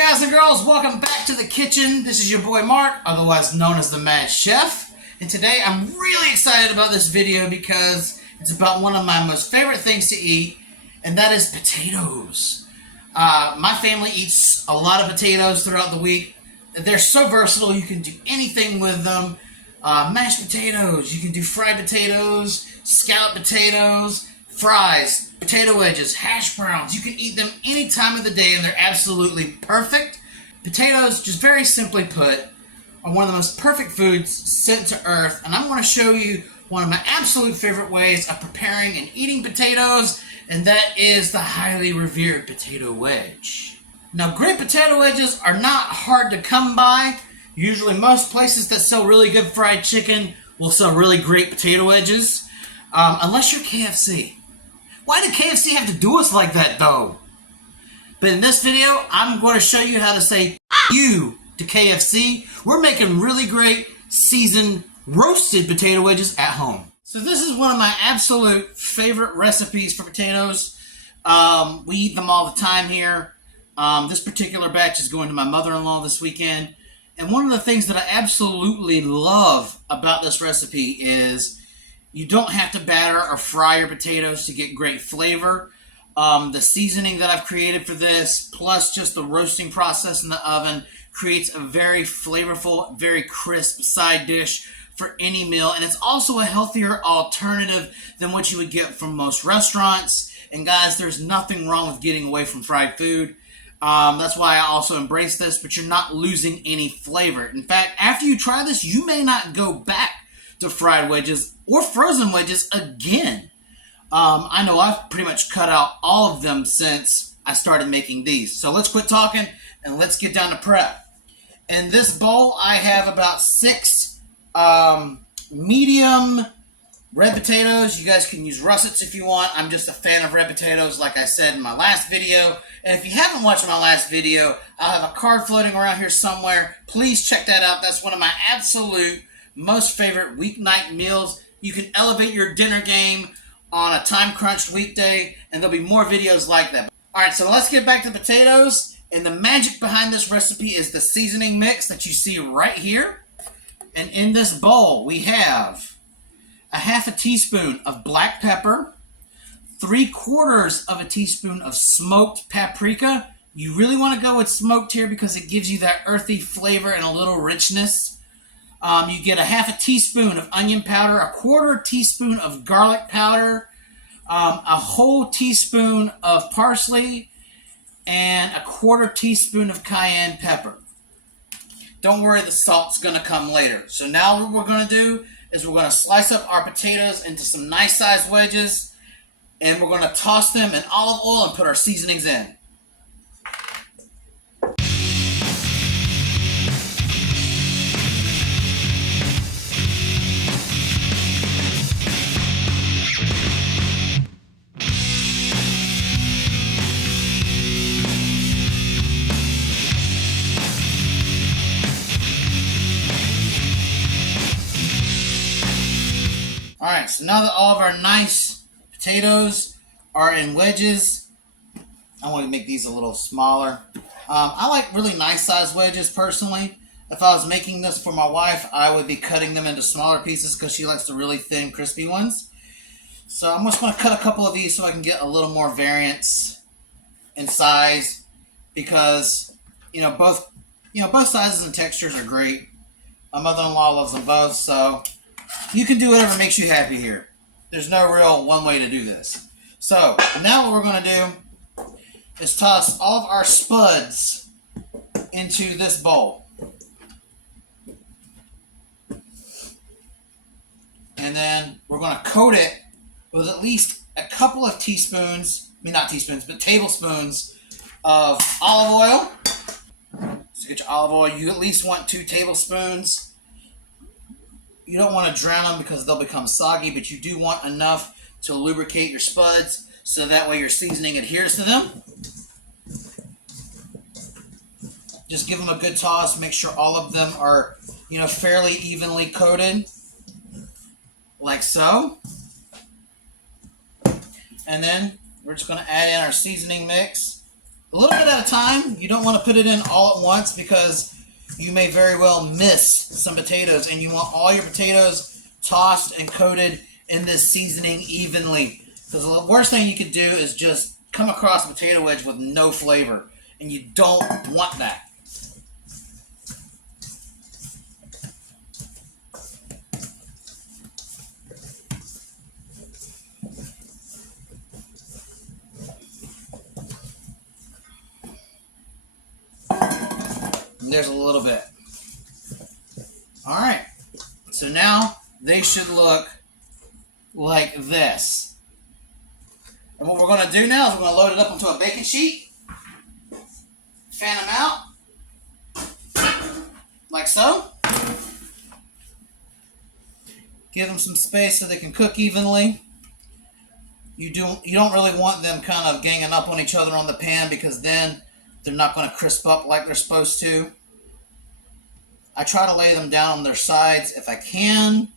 guys and girls, welcome back to the kitchen. This is your boy Mark, otherwise known as the Mad Chef. And today I'm really excited about this video because it's about one of my most favorite things to eat, and that is potatoes. My family eats a lot of potatoes throughout the week. They're so versatile, you can do anything with them. Mashed potatoes, you can do fried potatoes, scalloped potatoes, fries, potato wedges, hash browns. You can eat them any time of the day and they're absolutely perfect. Potatoes, just very simply put, are one of the most perfect foods sent to earth, and I'm going to show you one of my absolute favorite ways of preparing and eating potatoes, and that is the highly revered potato wedge. Now, great potato wedges are not hard to come by. Usually most places that sell really good fried chicken will sell really great potato wedges, unless you're KFC. Why did KFC have to do us like that, though? But in this video, I'm going to show you how to say you to KFC. We're making really great seasoned roasted potato wedges at home. So this is one of my absolute favorite recipes for potatoes. We eat them all the time here. This particular batch is going to my mother-in-law this weekend. And one of the things that I absolutely love about this recipe is you don't have to batter or fry your potatoes to get great flavor. The seasoning that I've created for this, plus just the roasting process in the oven, creates a very flavorful, very crisp side dish for any meal. And it's also a healthier alternative than what you would get from most restaurants. And guys, there's nothing wrong with getting away from fried food. That's why I also embrace this, but you're not losing any flavor. In fact, after you try this, you may not go back to fried wedges or frozen wedges again. I know I've pretty much cut out all of them since I started making these. So let's quit talking and let's get down to prep. In this bowl, I have about 6 medium red potatoes. You guys can use russets if you want. I'm just a fan of red potatoes, like I said in my last video. And if you haven't watched my last video, I'll have a card floating around here somewhere. Please check that out. That's one of my absolute most favorite weeknight meals. You can elevate your dinner game on a time-crunched weekday, and there'll be more videos like that. Alright, so let's get back to potatoes. And the magic behind this recipe is the seasoning mix that you see right here. And in this bowl, we have a half a teaspoon of black pepper, 3/4 of a teaspoon of smoked paprika. You really want to go with smoked here because it gives you that earthy flavor and a little richness. You get a half a teaspoon of onion powder, a 1/4 teaspoon of garlic powder, a whole teaspoon of parsley, and a 1/4 teaspoon of cayenne pepper. Don't worry, the salt's going to come later. So now what we're going to do is we're going to slice up our potatoes into some nice sized wedges, and we're going to toss them in olive oil and put our seasonings in. Alright, so now that all of our nice potatoes are in wedges, I want to make these a little smaller. I like really nice sized wedges personally. If I was making this for my wife, I would be cutting them into smaller pieces because she likes the really thin, crispy ones. So I'm just going to cut a couple of these so I can get a little more variance in size, because both sizes and textures are great. My mother-in-law loves them both, so you can do whatever makes you happy here. There's no real one way to do this. So now what we're going to do is toss all of our spuds into this bowl. And then we're going to coat it with at least a couple of tablespoons of olive oil. So get your olive oil. You at least want 2 tablespoons. You don't want to drown them because they'll become soggy, but you do want enough to lubricate your spuds so that way your seasoning adheres to them. Just give them a good toss. Make sure all of them are, fairly evenly coated, like so. And then we're just going to add in our seasoning mix. a little bit at a time. You don't want to put it in all at once because you may very well miss some potatoes, and you want all your potatoes tossed and coated in this seasoning evenly. Because the worst thing you could do is just come across a potato wedge with no flavor, and you don't want that. And there's a little bit. All right, so now they should look like this. And what we're going to do now is we're going to load it up onto a baking sheet, fan them out, like so. Give them some space so they can cook evenly. You don't really want them kind of ganging up on each other on the pan, because then they're not going to crisp up like they're supposed to. I try to lay them down on their sides if I can.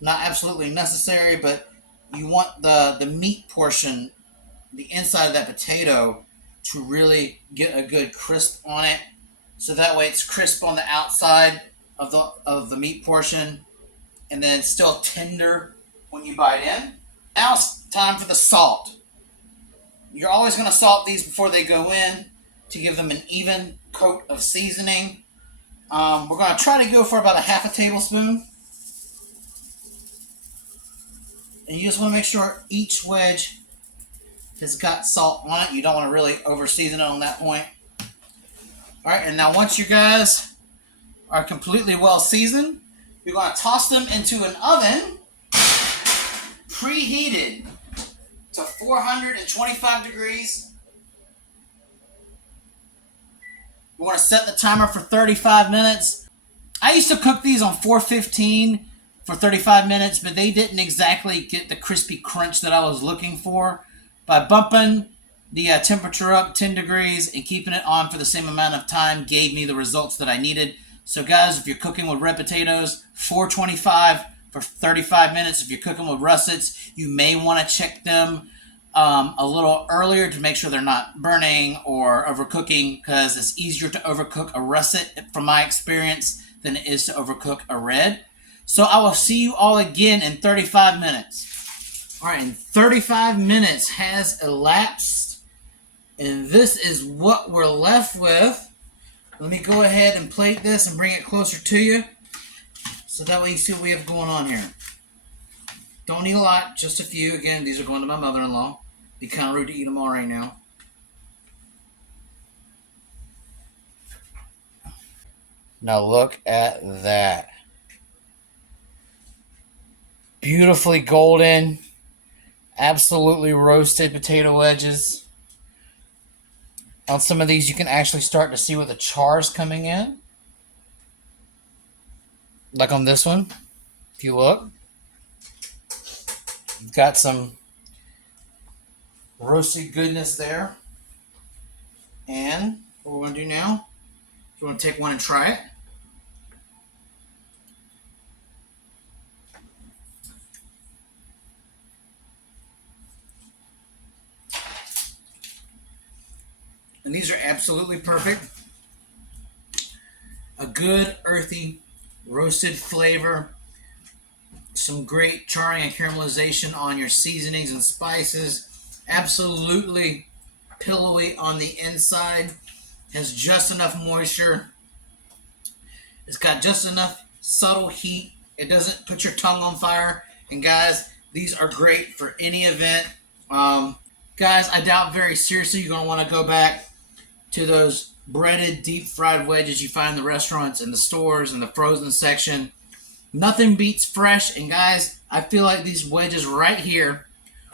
Not absolutely necessary, but you want the meat portion, the inside of that potato, to really get a good crisp on it. So that way it's crisp on the outside of the meat portion, and then still tender when you bite in. Now it's time for the salt. You're always going to salt these before they go in to give them an even coat of seasoning. We're going to try to go for about a half a tablespoon. And you just want to make sure each wedge has got salt on it. You don't want to really over season it on that point. All right, and now once you guys are completely well seasoned, you're going to toss them into an oven preheated to 425 degrees. We want to set the timer for 35 minutes. I used to cook these on 415 for 35 minutes, but they didn't exactly get the crispy crunch that I was looking for. By bumping the temperature up 10 degrees and keeping it on for the same amount of time gave me the results that I needed. So guys, if you're cooking with red potatoes, 425 for 35 minutes. If you're cooking with russets, you may want to check them a little earlier to make sure they're not burning or overcooking, because it's easier to overcook a russet, from my experience, than it is to overcook a red. So I will see you all again in 35 minutes. All right, and 35 minutes has elapsed, and this is what we're left with. Let me go ahead and plate this and bring it closer to you, so that way you see what we have going on here. Don't need a lot, just a few. Again, these are going to my mother-in-law. Be kind of rude to eat them all right now. Now look at that. Beautifully golden, absolutely roasted potato wedges. On some of these, you can actually start to see where the char's coming in. Like on this one, if you look. You've got some roasted goodness there. And what we're going to do now is we're going to take one and try it. And these are absolutely perfect. A good earthy roasted flavor. Some great charring and caramelization on your seasonings and spices. Absolutely pillowy on the inside. Has just enough moisture. It's got just enough subtle heat. It doesn't put your tongue on fire. And guys, these are great for any event. Guys, I doubt very seriously you're going to want to go back to those breaded, deep fried wedges you find in the restaurants and the stores and the frozen section. Nothing beats fresh. And guys, I feel like these wedges right here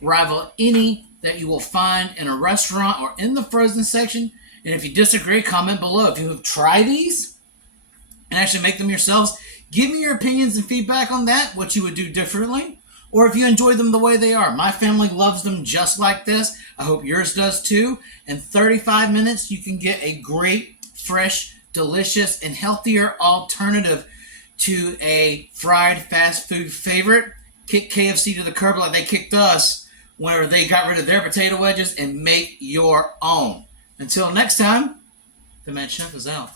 rival any that you will find in a restaurant or in the frozen section. And if you disagree, comment below. If you have tried these and actually make them yourselves, give me your opinions and feedback on that, what you would do differently, or if you enjoy them the way they are. My family loves them just like this. I hope yours does too. In 35 minutes, you can get a great, fresh, delicious, and healthier alternative to a fried fast food favorite. Kick KFC to the curb like they kicked us, where they got rid of their potato wedges, and make your own. Until next time, the Mad Chef is out.